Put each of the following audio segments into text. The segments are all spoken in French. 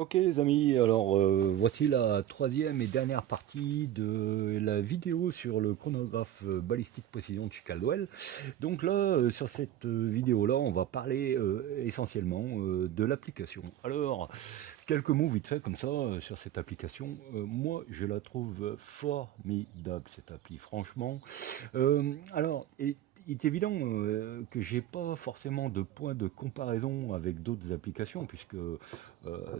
Ok les amis, alors voici la troisième et dernière partie de la vidéo sur le chronographe balistique précision de chez Caldwell. Donc là, sur cette vidéo-là, on va parler essentiellement de l'application. Alors, quelques mots vite fait comme ça sur cette application. Moi, je la trouve formidable cette appli, franchement. Alors, il est évident que j'ai pas forcément de point de comparaison avec d'autres applications puisque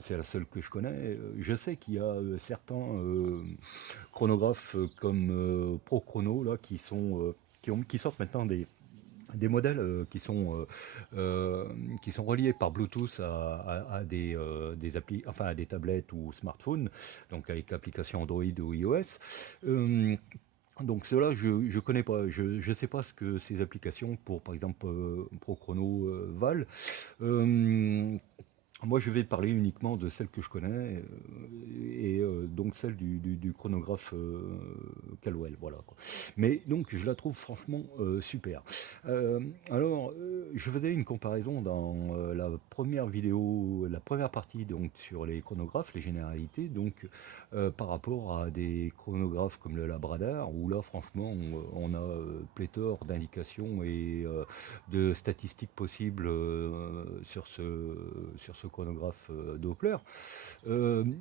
c'est la seule que je connais. Je sais qu'il y a certains chronographes comme ProChrono là qui sortent maintenant des modèles qui sont reliés par Bluetooth à des applis, enfin à des tablettes ou smartphones, donc avec application Android ou iOS. Euh, donc cela, je connais pas, je sais pas ce que ces applications pour par exemple ProChrono valent. Euh, Moi, je vais parler uniquement de celle que je connais, donc celle du chronographe Caldwell, voilà, quoi. Mais donc, je la trouve franchement super. Je faisais une comparaison dans la première vidéo, la première partie, donc sur les chronographes, les généralités, donc par rapport à des chronographes comme le Labradar, où là, franchement, on a pléthore d'indications et de statistiques possibles sur ce chronographe Doppler.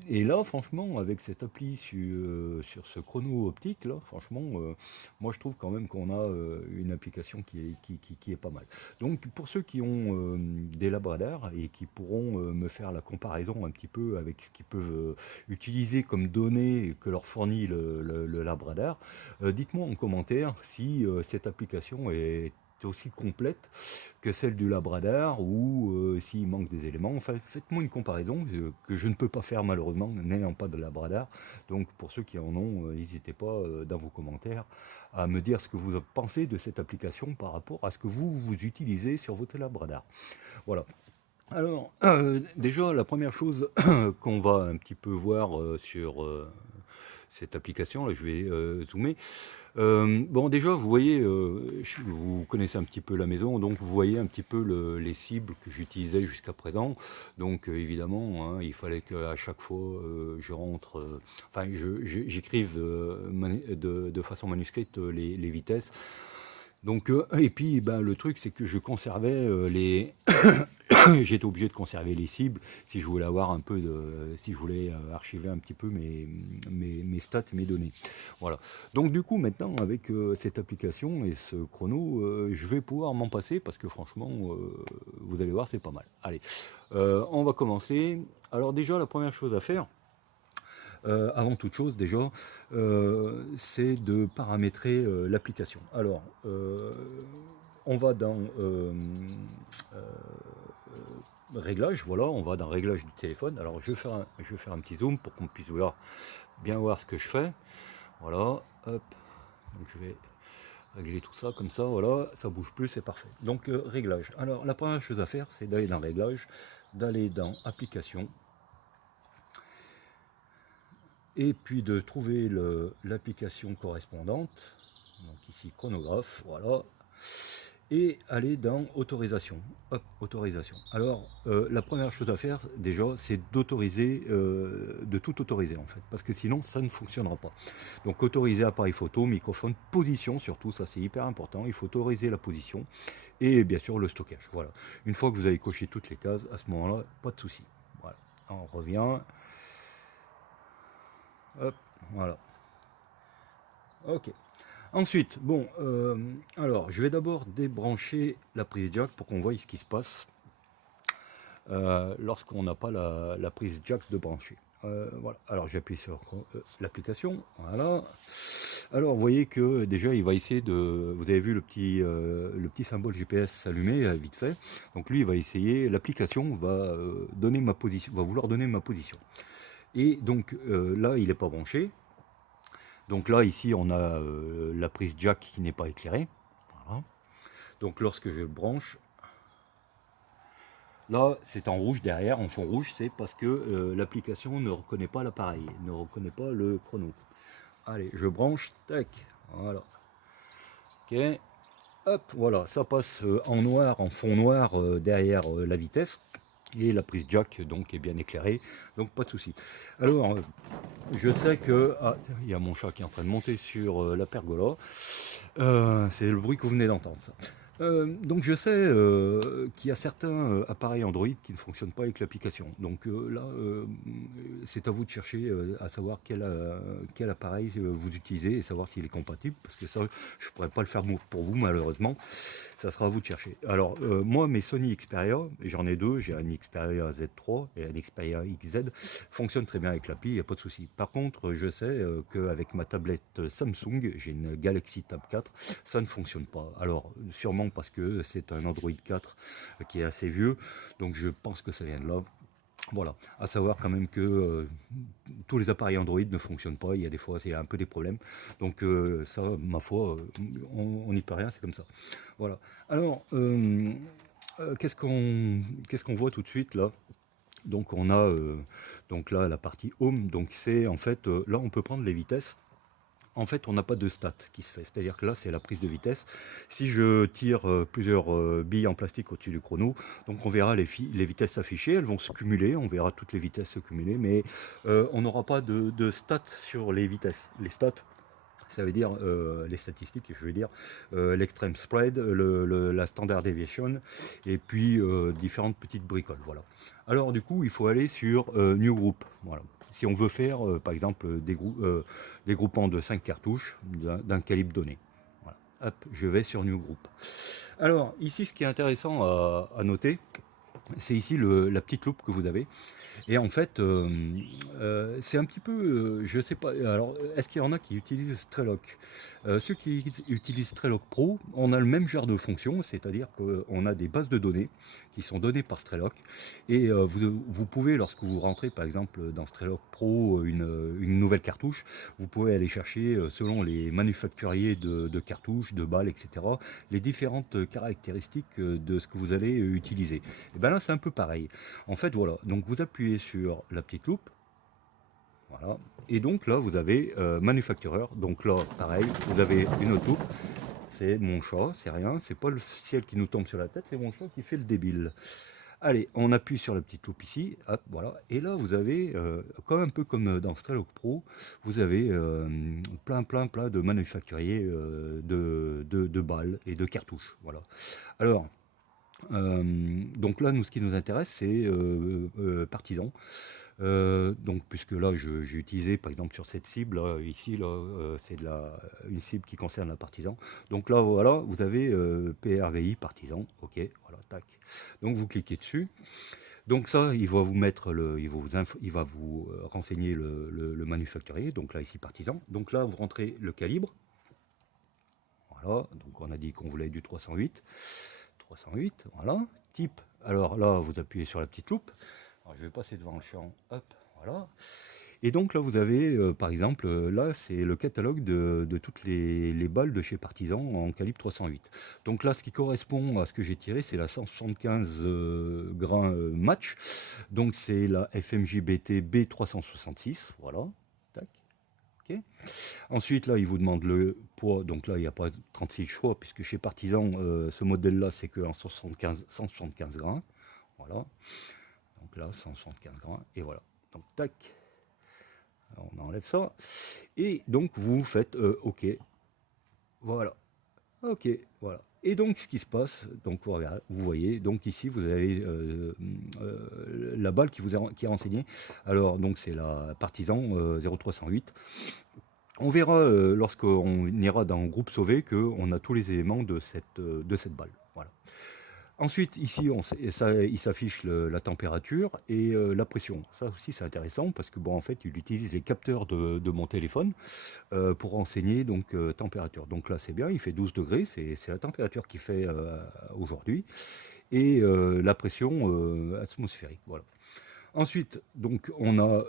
Et là, franchement, avec cette appli sur ce chrono optique, là, franchement, moi je trouve quand même qu'on a une application qui est pas mal. Donc pour ceux qui ont des Labradar et qui pourront me faire la comparaison un petit peu avec ce qu'ils peuvent utiliser comme données que leur fournit le Labradar, dites-moi en commentaire si cette application est aussi complète que celle du Labradar ou s'il manque des éléments. Enfin, faites-moi une comparaison que je ne peux pas faire malheureusement, n'ayant pas de Labradar. Donc pour ceux qui en ont, n'hésitez pas dans vos commentaires à me dire ce que vous pensez de cette application par rapport à ce que vous utilisez sur votre Labradar. Voilà. Alors, déjà, la première chose qu'on va un petit peu voir sur cette application, là je vais zoomer. Bon, déjà, vous voyez, vous connaissez un petit peu la maison, donc vous voyez un petit peu les cibles que j'utilisais jusqu'à présent. Donc, évidemment, hein, il fallait qu'à chaque fois, je rentre, j'écrive de façon manuscrite les vitesses. Donc, et puis, ben, le truc, c'est que je conservais j'étais obligé de conserver les cibles si je voulais avoir un peu de, si je voulais archiver un petit peu mes stats et mes données. Voilà. Donc du coup maintenant avec cette application et ce chrono, je vais pouvoir m'en passer parce que franchement, vous allez voir, c'est pas mal. Allez, on va commencer. Alors déjà la première chose à faire, avant toute chose déjà, c'est de paramétrer l'application. Alors, on va dans réglage, voilà, on va dans réglage du téléphone. Alors je vais faire un petit zoom pour qu'on puisse bien voir ce que je fais. Voilà, hop, donc je vais régler tout ça comme ça, voilà, ça bouge plus, c'est parfait. Donc réglage. Alors la première chose à faire, c'est d'aller dans réglage, d'aller dans application, et puis de trouver l'application correspondante, donc ici chronographe, voilà, et aller dans autorisation. Hop, autorisation. Alors la première chose à faire déjà, c'est d'autoriser, de tout autoriser en fait, parce que sinon ça ne fonctionnera pas. Donc autoriser appareil photo, microphone, position surtout, ça c'est hyper important, il faut autoriser la position et bien sûr le stockage. Voilà. Une fois que vous avez coché toutes les cases, à ce moment-là, pas de souci. Voilà. On revient. Hop, voilà. Ok. Ensuite, bon, alors je vais d'abord débrancher la prise jack pour qu'on voie ce qui se passe lorsqu'on n'a pas la prise jack de brancher. Voilà. Alors j'appuie sur l'application. Voilà. Alors vous voyez que déjà il va essayer de. Vous avez vu le petit symbole GPS s'allumer vite fait. Donc lui il va essayer. L'application va donner ma position, va vouloir donner ma position. Et donc là il n'est pas branché. Donc là, ici, on a la prise jack qui n'est pas éclairée. Voilà. Donc lorsque je le branche, là, c'est en rouge derrière, en fond rouge, c'est parce que l'application ne reconnaît pas l'appareil, ne reconnaît pas le chrono. Allez, je branche, tac, voilà. Ok, hop, voilà, ça passe en noir, en fond noir derrière la vitesse. Et la prise jack donc est bien éclairée, donc pas de souci. Alors je sais que il y a mon chat qui est en train de monter sur la pergola. C'est le bruit que vous venez d'entendre, ça. Donc je sais qu'il y a certains appareils Android qui ne fonctionnent pas avec l'application. Donc là, c'est à vous de chercher à savoir quel appareil vous utilisez et savoir s'il est compatible, parce que ça, je ne pourrais pas le faire pour vous malheureusement. Ça sera à vous de chercher. Alors moi, mes Sony Xperia, j'en ai deux, j'ai un Xperia Z3 et un Xperia XZ, fonctionnent très bien avec l'appli, il n'y a pas de souci. Par contre, je sais qu'avec ma tablette Samsung, j'ai une Galaxy Tab 4, ça ne fonctionne pas. Alors sûrement parce que c'est un Android 4 qui est assez vieux, donc je pense que ça vient de là. Voilà, à savoir quand même que tous les appareils Android ne fonctionnent pas, il y a des fois c'est un peu des problèmes, donc ça, ma foi, on n'y peut rien, c'est comme ça. Voilà, alors qu'est-ce qu'on voit tout de suite là? Donc on a donc là la partie home, donc c'est en fait là on peut prendre les vitesses. En fait, on n'a pas de stats qui se fait, c'est-à-dire que là, c'est la prise de vitesse. Si je tire plusieurs billes en plastique au-dessus du chrono, donc on verra les vitesses s'afficher, elles vont se cumuler, on verra toutes les vitesses se cumuler, mais on n'aura pas de stats sur les vitesses. Les stats, ça veut dire les statistiques, je veux dire l'extreme spread, la standard deviation, et puis différentes petites bricoles. Voilà. Alors du coup, il faut aller sur New Group. Voilà. Si on veut faire, par exemple, des groupements de 5 cartouches d'un calibre donné. Voilà. Hop, je vais sur New Group. Alors ici, ce qui est intéressant à noter, c'est ici la petite loupe que vous avez. Et en fait, c'est un petit peu, je sais pas, alors est-ce qu'il y en a qui utilisent Strelok? Ceux qui utilisent Strelok Pro, on a le même genre de fonction, c'est-à-dire qu'on a des bases de données qui sont données par Strelok, et vous pouvez, lorsque vous rentrez par exemple dans Strelok Pro une nouvelle cartouche, vous pouvez aller chercher, selon les manufacturiers de cartouches, de balles, etc., les différentes caractéristiques de ce que vous allez utiliser. Et bien là, c'est un peu pareil. En fait, voilà, donc vous appuyez sur la petite loupe, voilà, et donc là, vous avez manufactureur, donc là, pareil, vous avez une autre loupe, c'est mon chat, c'est rien, c'est pas le ciel qui nous tombe sur la tête, c'est mon chat qui fait le débile. Allez, on appuie sur la petite loupe ici, hop, voilà, et là, vous avez, comme un peu comme dans Strelok Pro, vous avez plein de manufacturiers de balles et de cartouches, voilà. Alors, donc là, nous, ce qui nous intéresse, c'est Partisan. Donc, puisque là, j'ai utilisé, par exemple, sur cette cible, là, ici, là, c'est une cible qui concerne la Partisan. Donc là, voilà, vous avez PRVI Partisan. Ok, voilà, tac. Donc, vous cliquez dessus. Donc ça, il va vous mettre il va vous renseigner le manufacturier. Donc là, ici, Partisan. Donc là, vous rentrez le calibre. Voilà. Donc on a dit qu'on voulait du 308. 308, voilà. Type, alors là, vous appuyez sur la petite loupe. Alors, je vais passer devant le champ, hop, voilà. Et donc là, vous avez, par exemple, là, c'est le catalogue de toutes les balles de chez Partisan en calibre 308. Donc là, ce qui correspond à ce que j'ai tiré, c'est la 175 grains match. Donc c'est la FMJ BT B366, voilà. Tac. Okay. Ensuite, là, il vous demande le poids. Donc là, il n'y a pas 36 choix, puisque chez Partisan, ce modèle-là, c'est que en 175 grains. Voilà. Donc là, 175 grains. Et voilà. Donc, tac. Alors, on enlève ça. Et donc, vous faites OK. Voilà. OK. Voilà. Et donc, ce qui se passe, donc vous voyez, donc ici, vous avez la balle qui est renseignée. Alors, donc, c'est la Partisan 0308. On verra lorsqu'on ira dans le groupe sauvé qu'on a tous les éléments de cette balle. Voilà. Ensuite, ici, il s'affiche la température et la pression. Ça aussi, c'est intéressant parce que, bon, en fait, il utilise les capteurs de mon téléphone pour renseigner donc température. Donc là, c'est bien, il fait 12 degrés, c'est la température qu'il fait aujourd'hui. Et la pression atmosphérique, voilà. Ensuite, donc, on a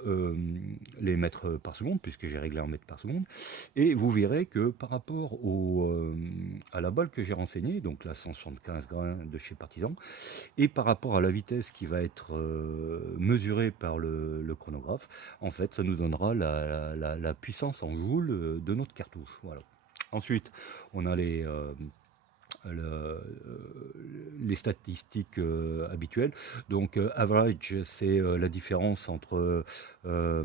les mètres par seconde, puisque j'ai réglé en mètres par seconde. Et vous verrez que par rapport à la balle que j'ai renseignée, donc la 175 grains de chez Partisan, et par rapport à la vitesse qui va être mesurée par le chronographe, en fait, ça nous donnera la puissance en joules de notre cartouche. Voilà. Ensuite, on a les statistiques habituelles. Donc average, c'est la différence entre la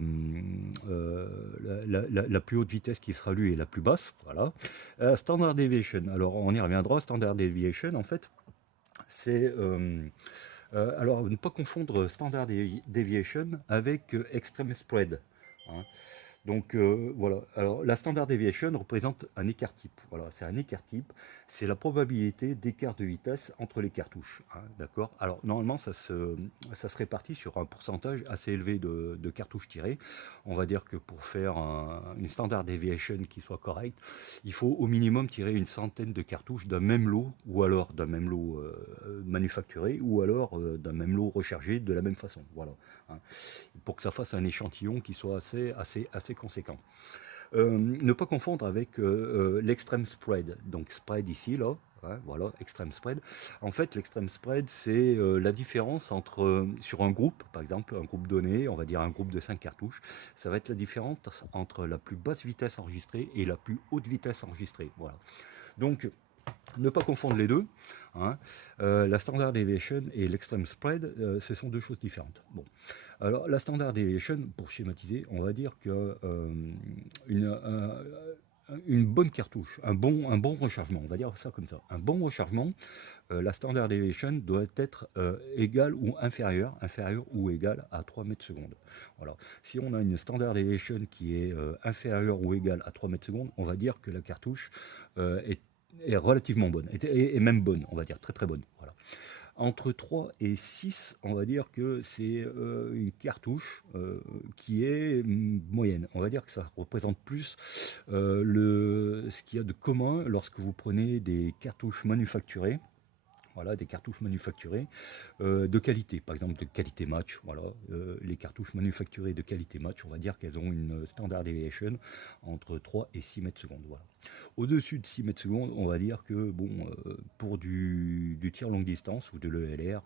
plus haute vitesse qui sera lue et la plus basse. Voilà. Standard deviation, alors on y reviendra. Standard deviation, en fait, c'est alors ne pas confondre standard deviation avec extreme spread, hein. Donc voilà, alors la standard deviation représente un écart type. Voilà, c'est un écart type, c'est la probabilité d'écart de vitesse entre les cartouches, hein, d'accord. Alors normalement ça se répartit sur un pourcentage assez élevé de cartouches tirées. On va dire que pour faire une standard deviation qui soit correcte, il faut au minimum tirer une centaine de cartouches d'un même lot, ou alors d'un même lot manufacturé, ou alors d'un même lot rechargé de la même façon. Voilà, hein, pour que ça fasse un échantillon qui soit assez conséquent. Ne pas confondre avec l'extreme spread. Donc spread ici, là, hein, voilà, extreme spread. En fait, l'extreme spread, c'est la différence entre, sur un groupe, par exemple, un groupe donné, on va dire un groupe de 5 cartouches, ça va être la différence entre la plus basse vitesse enregistrée et la plus haute vitesse enregistrée. Voilà. Donc, ne pas confondre les deux, hein. La standard deviation et l'extreme spread, ce sont deux choses différentes. Bon. Alors la standard deviation, pour schématiser, on va dire que une bonne cartouche, un bon rechargement, on va dire ça comme ça, un bon rechargement, la standard deviation doit être égale ou inférieure ou égale à 3 mètres secondes. Voilà. Si on a une standard deviation qui est inférieure ou égale à 3 mètres secondes, on va dire que la cartouche est relativement bonne, et même bonne, on va dire, très très bonne. Voilà. Entre 3 et 6, on va dire que c'est une cartouche qui est moyenne. On va dire que ça représente plus ce qu'il y a de commun lorsque vous prenez des cartouches manufacturées. Voilà, des cartouches manufacturées de qualité, par exemple de qualité match. Voilà, les cartouches manufacturées de qualité match, on va dire qu'elles ont une standard deviation entre 3 et 6 mètres secondes. Voilà. Au-dessus de 6 mètres secondes, on va dire que bon, pour du tir longue distance ou de l'ELR,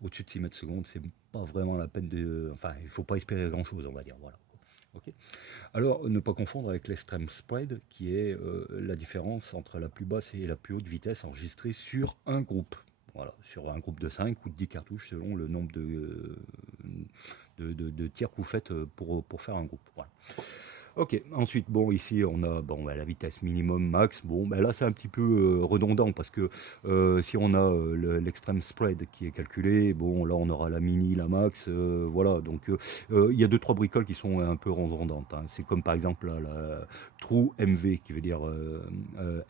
au-dessus de 6 mètres secondes, c'est pas vraiment la peine de. Enfin, il ne faut pas espérer grand-chose, on va dire. Voilà. Okay. Alors, ne pas confondre avec l'extreme spread, qui est la différence entre la plus basse et la plus haute vitesse enregistrée sur un groupe. Voilà, sur un groupe de 5 ou de 10 cartouches, selon le nombre de tirs que vous faites pour faire un groupe. Voilà. Ok, ensuite, bon, ici on a la vitesse minimum max. Bon, là c'est un petit peu redondant parce que si on a l'extreme spread qui est calculé, bon, là on aura la mini, la max, voilà. Donc il y a 2-3 bricoles qui sont un peu redondantes, hein. C'est comme par exemple là, la True MV qui veut dire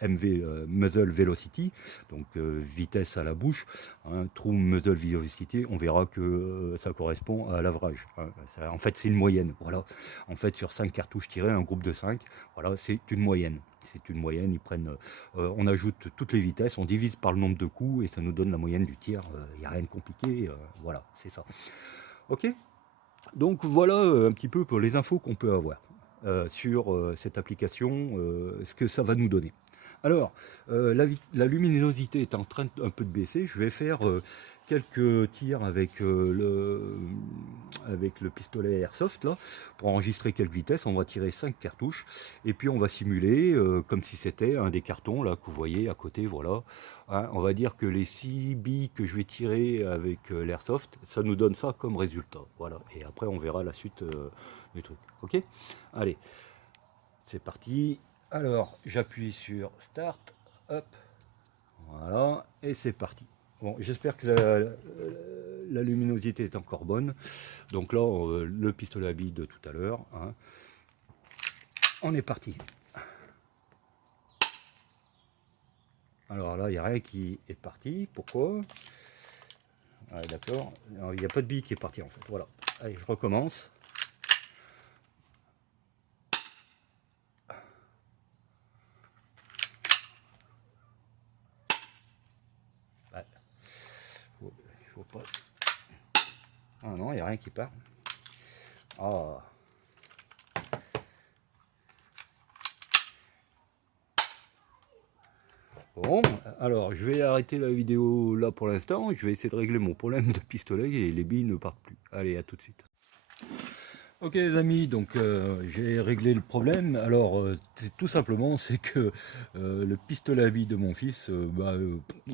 MV Muzzle Velocity, donc vitesse à la bouche, hein. True Muzzle Velocity, on verra que ça correspond à l'average, hein. En fait, c'est une moyenne, voilà. En fait, sur 5 cartouches tirées, un groupe de 5, voilà, c'est une moyenne. C'est une moyenne, ils prennent, on ajoute toutes les vitesses, on divise par le nombre de coups et ça nous donne la moyenne du tir. Il n'y a rien de compliqué, voilà, c'est ça. Ok. Donc voilà un petit peu pour les infos qu'on peut avoir sur cette application, ce que ça va nous donner. Alors, la luminosité est en train un peu de baisser. Je vais faire quelques tirs avec le pistolet Airsoft là, pour enregistrer quelques vitesses. On va tirer 5 cartouches et puis on va simuler comme si c'était un des cartons là que vous voyez à côté. Voilà, hein, on va dire que les 6 billes que je vais tirer avec l'Airsoft, ça nous donne ça comme résultat. Voilà, et après on verra la suite du truc. Ok, allez, c'est parti. Alors, j'appuie sur Start, hop, voilà, et c'est parti. Bon, j'espère que la luminosité est encore bonne. Donc là, le pistolet à billes de tout à l'heure, hein. On est parti. Alors là, il n'y a rien qui est parti. Pourquoi? Ah, d'accord, il n'y a pas de bille qui est parti en fait. Voilà, allez, je recommence. Faut pas. Ah non, il n'y a rien qui part. Ah. Bon, alors je vais arrêter la vidéo là pour l'instant. Je vais essayer de régler mon problème de pistolet et les billes ne partent plus. Allez, à tout de suite. Ok les amis, donc j'ai réglé le problème. Alors tout simplement c'est que le pistolet à billes de mon fils,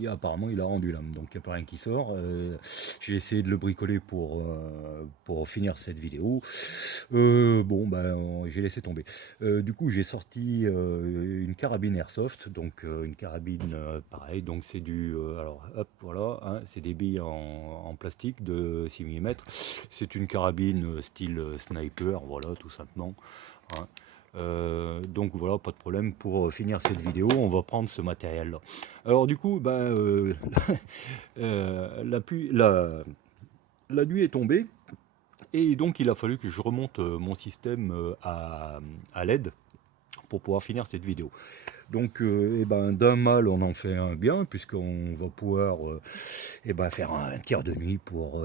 apparemment il a rendu l'âme, donc il n'y a pas rien qui sort. J'ai essayé de le bricoler pour finir cette vidéo. J'ai laissé tomber. Du coup j'ai sorti une carabine airsoft, donc une carabine pareil, donc c'est alors hop voilà, hein, c'est des billes en plastique de 6 mm. C'est une carabine style sniper, voilà, tout simplement. Hein. Donc voilà, pas de problème. Pour finir cette vidéo, on va prendre ce matériel-là. Alors du coup, la nuit est tombée et donc il a fallu que je remonte mon système à LED pour pouvoir finir cette vidéo. Donc, d'un mal, on en fait un bien, puisqu'on va pouvoir faire un tir de nuit pour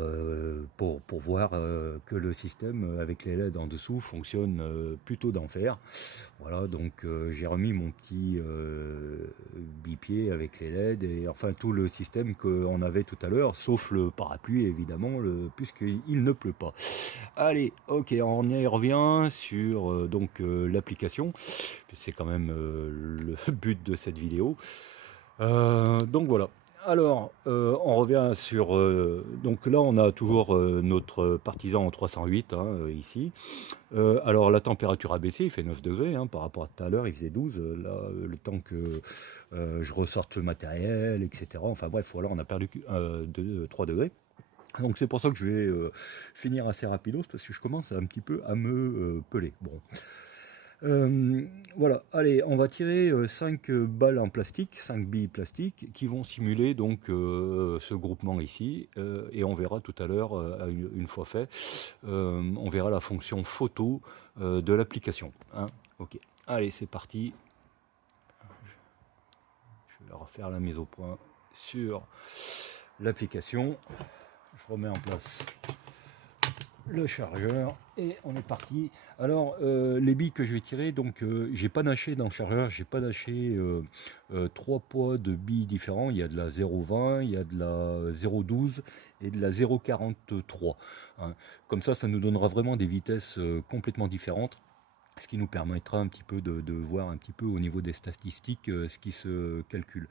voir que le système avec les LED en dessous fonctionne plutôt d'enfer. Voilà, donc j'ai remis mon petit bipied avec les LED et enfin tout le système qu'on avait tout à l'heure, sauf le parapluie évidemment, puisqu'il ne pleut pas. Allez, ok, on y revient sur l'application. C'est quand même le but de cette vidéo. Donc voilà. Alors, on revient sur... donc là, on a toujours notre partisan en 308, hein, ici. Alors, la température a baissé, il fait 9 degrés, hein, par rapport à tout à l'heure, il faisait 12. Là, le temps que je ressorte le matériel, etc. Enfin bref, voilà, on a perdu 3 degrés. Donc c'est pour ça que je vais finir assez rapidos, parce que je commence un petit peu à me peler. Bon. Voilà, allez, on va tirer 5 balles en plastique, 5 billes plastiques qui vont simuler donc ce groupement ici, et on verra tout à l'heure, une fois fait, on verra la fonction photo de l'application. Hein. Ok, allez, c'est parti. Je vais refaire la mise au point sur l'application. Je remets en place le chargeur et on est parti. Alors les billes que je vais tirer, donc j'ai pas naché dans le chargeur, j'ai pas naché 3 poids de billes différents. Il y a de la 0,20, il y a de la 0,12 et de la 0,43, hein. Comme ça nous donnera vraiment des vitesses complètement différentes, ce qui nous permettra un petit peu de voir un petit peu au niveau des statistiques ce qui se calcule.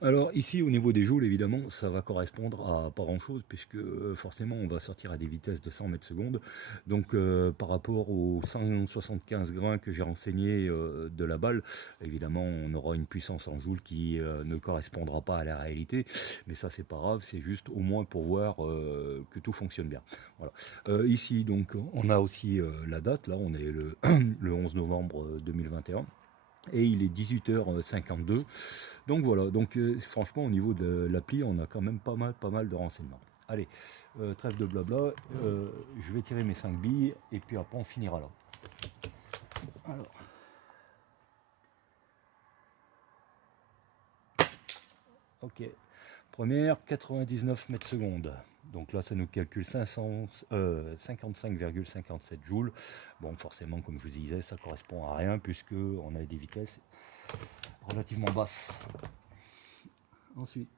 Alors ici au niveau des joules, évidemment ça va correspondre à pas grand chose, puisque forcément on va sortir à des vitesses de 100 mètres secondes. Donc par rapport aux 175 grains que j'ai renseigné de la balle, évidemment on aura une puissance en joules qui ne correspondra pas à la réalité, mais ça c'est pas grave, c'est juste au moins pour voir que tout fonctionne bien. Voilà. Ici donc on a aussi la date, là on est le 11 novembre 2021 et il est 18h52. Donc voilà, donc franchement au niveau de l'appli on a quand même pas mal de renseignements. Allez, trêve de blabla, je vais tirer mes 5 billes et puis après on finira là. Alors. Ok, première 99 mètres secondes. Donc là, ça nous calcule 55,57 joules. Bon, forcément, comme je vous disais, ça correspond à rien puisque on a des vitesses relativement basses. Ensuite,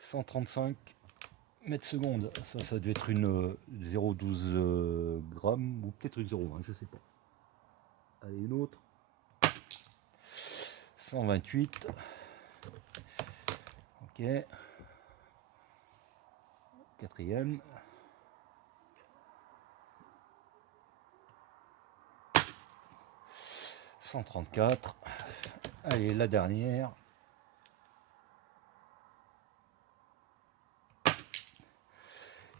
135 mètres secondes. Ça devait être une 0,12 grammes ou peut-être une 0,20, je sais pas. Allez, une autre. 128. Ok. Quatrième. 134. Allez, la dernière.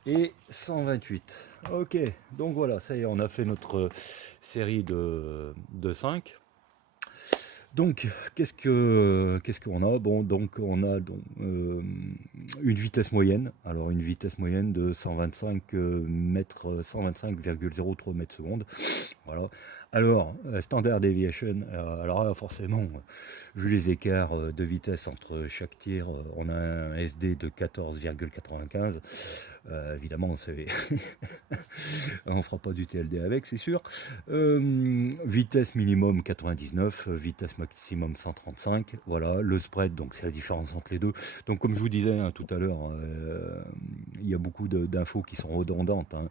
Et 128. Ok, donc voilà, ça y est, on a fait notre série de 5. Donc, qu'est-ce qu'on a? Bon, donc on a une vitesse moyenne. Alors une vitesse moyenne de 125 mètres, 125,03 mètres secondes. Voilà. Alors, standard deviation, alors là, forcément, vu les écarts de vitesse entre chaque tir, on a un SD de 14,95. Évidemment, on fera pas du TLD avec, c'est sûr. Vitesse minimum 99, vitesse maximum 135. Voilà, le spread, donc c'est la différence entre les deux. Donc, comme je vous disais hein, tout à l'heure, il y a beaucoup d'infos qui sont redondantes. Hein.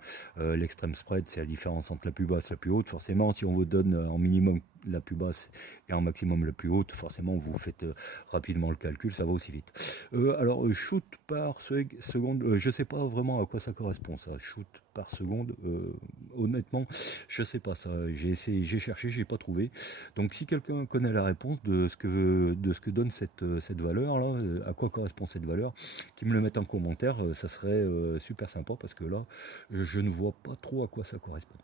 L'extrême spread, c'est la différence entre la plus basse et la plus haute. Forcément, si on vous donne en minimum la plus basse et en maximum la plus haute, forcément, vous faites rapidement le calcul, ça va aussi vite. Alors, shoot par seconde, je sais pas vraiment à quoi ça correspond, ça. Shoot par seconde, honnêtement, je sais pas ça. J'ai essayé, j'ai cherché, j'ai pas trouvé. Donc, si quelqu'un connaît la réponse de ce que donne cette valeur là, à quoi correspond cette valeur, qui me le mette en commentaire, ça serait super sympa parce que là, je ne vois pas trop à quoi ça correspond.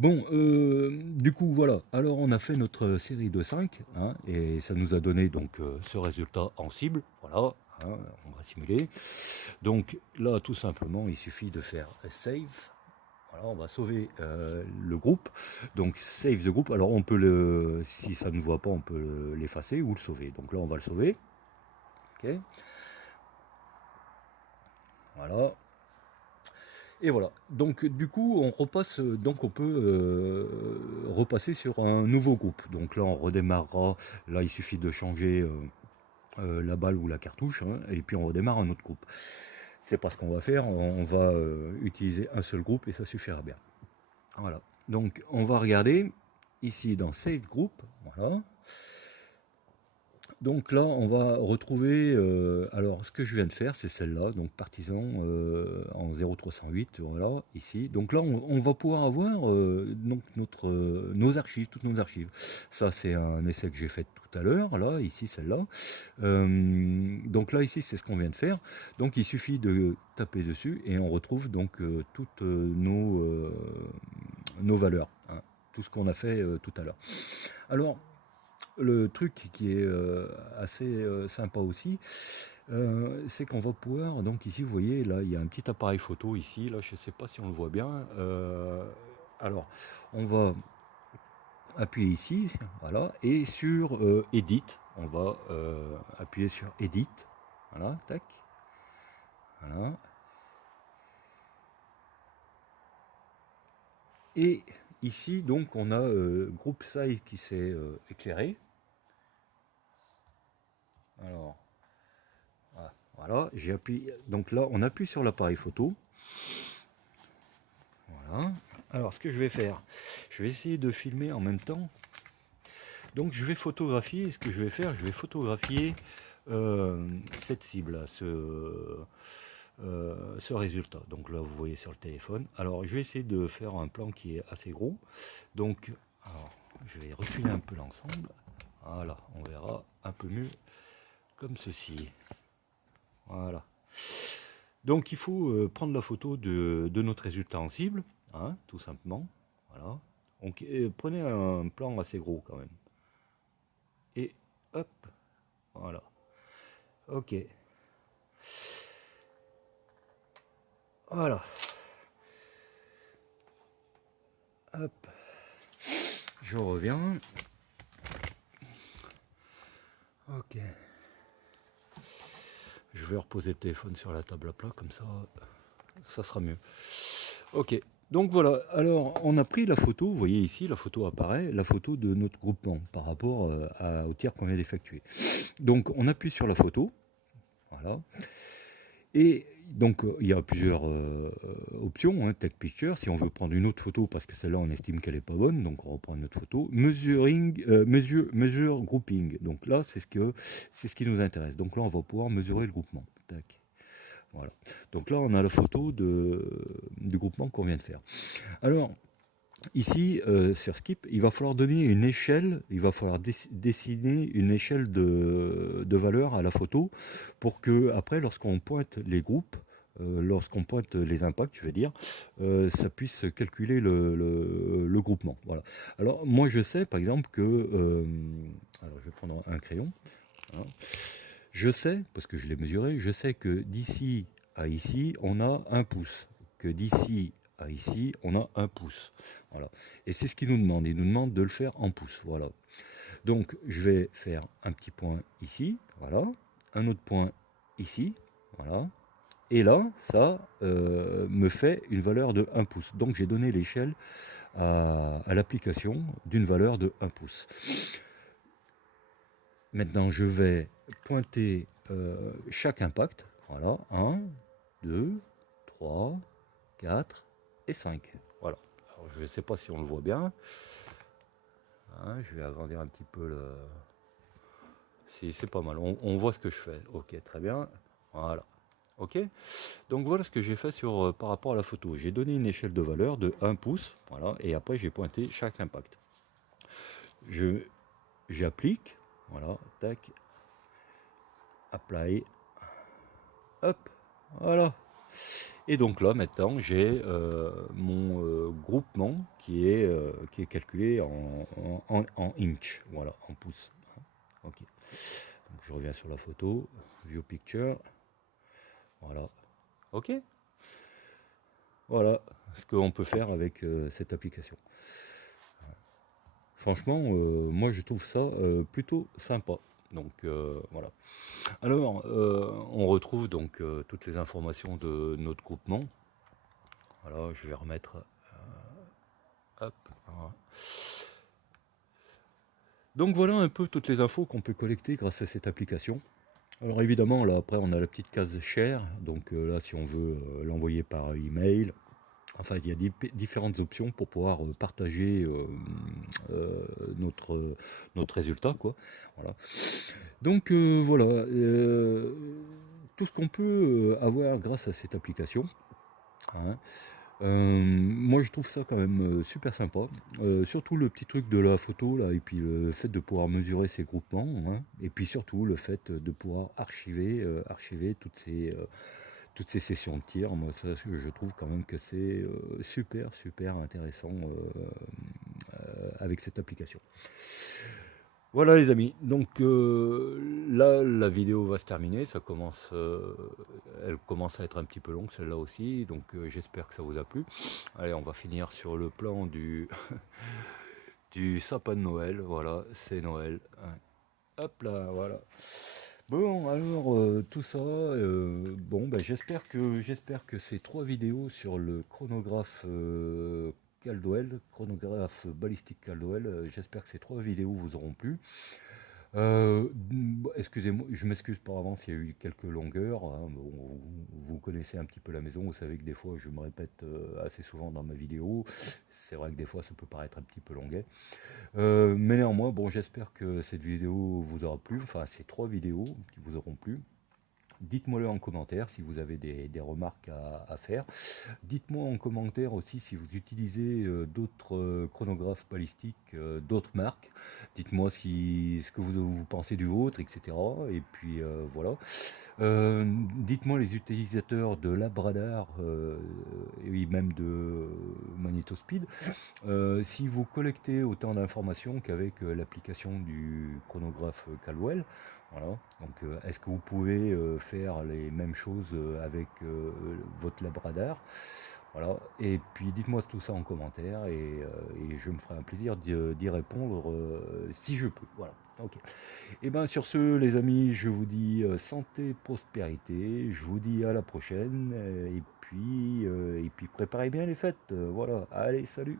Bon, du coup, voilà. Alors, on a fait notre série de 5, hein, et ça nous a donné donc ce résultat en cible. Voilà, hein, on va simuler. Donc là, tout simplement, il suffit de faire save. Voilà, on va sauver le groupe. Donc, save the group. Alors, on peut si ça ne voit pas, on peut l'effacer ou le sauver. Donc là, on va le sauver. Ok. Voilà. Et voilà. Donc du coup, on repasse. Donc on peut repasser sur un nouveau groupe. Donc là, on redémarrera. Là, il suffit de changer la balle ou la cartouche, hein, et puis on redémarre un autre groupe. C'est pas ce qu'on va faire. On va utiliser un seul groupe et ça suffira bien. Voilà. Donc on va regarder ici dans Save Group. Voilà. Donc là, on va retrouver, alors ce que je viens de faire, c'est celle-là, donc Partisan en 0308, voilà, ici. Donc là, on va pouvoir avoir donc nos archives, toutes nos archives. Ça, c'est un essai que j'ai fait tout à l'heure, là, ici, celle-là. Donc là, ici, c'est ce qu'on vient de faire. Donc il suffit de taper dessus et on retrouve donc toutes nos valeurs, hein, tout ce qu'on a fait tout à l'heure. Alors, le truc qui est assez sympa aussi, c'est qu'on va pouvoir, donc ici vous voyez, là il y a un petit appareil photo ici, là je ne sais pas si on le voit bien. Alors, on va appuyer ici, voilà, et sur Edit, on va appuyer sur Edit, voilà, tac, voilà. Et ici, donc, on a Group Size qui s'est éclairé. Alors, voilà, j'ai appuyé. Donc là, on appuie sur l'appareil photo. Voilà. Alors, ce que je vais faire, je vais essayer de filmer en même temps. Donc, je vais photographier. Ce que je vais faire, je vais photographier cette cible, ce résultat. Donc là, vous voyez sur le téléphone. Alors, je vais essayer de faire un plan qui est assez gros. Donc, alors, je vais reculer un peu l'ensemble. Voilà, on verra un peu mieux comme ceci. Voilà. Donc il faut prendre la photo de notre résultat en cible, hein, tout simplement. Voilà. Donc prenez un plan assez gros quand même. Et hop, voilà. Ok. Voilà. Hop. Je reviens. Ok. Je vais reposer le téléphone sur la table à plat, comme ça sera mieux. Ok, donc voilà, alors on a pris la photo, vous voyez ici, la photo apparaît, la photo de notre groupement par rapport au tir qu'on vient d'effectuer. Donc on appuie sur la photo, voilà, et donc il y a plusieurs options, hein, Take Picture, si on veut prendre une autre photo parce que celle-là on estime qu'elle n'est pas bonne, donc on reprend une autre photo, Measure Grouping, donc là c'est ce qui nous intéresse, donc là on va pouvoir mesurer le groupement. Tac. Voilà. Donc là, on a la photo du groupement qu'on vient de faire. Alors, ici, sur Skip, il va falloir donner une échelle, il va falloir dessiner une échelle de valeur à la photo pour que, après, lorsqu'on pointe les groupes, lorsqu'on pointe les impacts, je vais dire, ça puisse calculer le groupement. Voilà. Alors, moi, je sais, par exemple, que... alors, je vais prendre un crayon. Voilà. Je sais, parce que je l'ai mesuré, je sais que d'ici à ici, on a 1 pouce. Que d'ici à ici, on a 1 pouce. Voilà. Et c'est ce qu'il nous demande. Il nous demande de le faire en pouces. Voilà. Donc, je vais faire un petit point ici. Voilà. Un autre point ici. Voilà. Et là, ça me fait une valeur de 1 pouce. Donc, j'ai donné l'échelle à l'application d'une valeur de 1 pouce. Maintenant, je vais pointer chaque impact. Voilà, 1, 2, 3, 4 et 5. Voilà. Alors, je ne sais pas si on le voit bien. Hein, je vais agrandir un petit peu le... Si, c'est pas mal. On voit ce que je fais. Ok, très bien. Voilà. Ok. Donc voilà ce que j'ai fait par rapport à la photo. J'ai donné une échelle de valeur de 1 pouce. Voilà. Et après, j'ai pointé chaque impact. J'applique. Voilà. Tac. Apply. Hop. Voilà. Et donc là, maintenant, j'ai mon groupement qui est calculé en inch, voilà, en pouces. Ok. Donc je reviens sur la photo, view picture, voilà. Ok. Voilà ce qu'on peut faire avec cette application. Franchement, moi je trouve ça plutôt sympa. Donc voilà. Alors, on retrouve donc toutes les informations de notre groupement. Voilà, je vais remettre. Hop, voilà. Donc voilà un peu toutes les infos qu'on peut collecter grâce à cette application. Alors évidemment, là après on a la petite case share. Donc là, si on veut l'envoyer par email, enfin il y a différentes options pour pouvoir partager notre résultat, quoi. Voilà. Donc voilà, tout ce qu'on peut avoir grâce à cette application. Hein. Moi je trouve ça quand même super sympa, surtout le petit truc de la photo là, et puis le fait de pouvoir mesurer ces groupements, hein, et puis surtout le fait de pouvoir archiver toutes ces sessions de tir. Moi ça, je trouve quand même que c'est super intéressant avec cette application. Voilà les amis, donc là la vidéo va se terminer, elle commence à être un petit peu longue celle-là aussi, donc j'espère que ça vous a plu. Allez, on va finir sur le plan du sapin de Noël, voilà, c'est Noël. Hein. Hop là, voilà. Bon, alors tout ça, bon, ben, j'espère que ces 3 vidéos sur le chronographe Caldwell, chronographe balistique Caldwell, j'espère que ces 3 vidéos vous auront plu. Excusez-moi, je m'excuse par avance, il y a eu quelques longueurs. Hein, bon, vous connaissez un petit peu la maison, vous savez que des fois je me répète assez souvent dans ma vidéo. C'est vrai que des fois ça peut paraître un petit peu longuet. Mais néanmoins, bon, j'espère que cette vidéo vous aura plu, enfin ces 3 vidéos qui vous auront plu. Dites-moi-le en commentaire si vous avez des remarques à faire. Dites-moi en commentaire aussi si vous utilisez d'autres chronographes balistiques, d'autres marques. Dites-moi ce que vous pensez du vôtre, etc. Et puis voilà. Dites-moi les utilisateurs de Labradar et même de Magnétospeed, si vous collectez autant d'informations qu'avec l'application du chronographe Caldwell. Voilà. Donc, est-ce que vous pouvez faire les mêmes choses avec votre Labradar? Voilà. Et puis, dites-moi tout ça en commentaire et je me ferai un plaisir d'y répondre si je peux. Voilà. Ok. Et bien, sur ce, les amis, je vous dis santé, prospérité. Je vous dis à la prochaine. Et puis préparez bien les fêtes. Voilà. Allez, salut.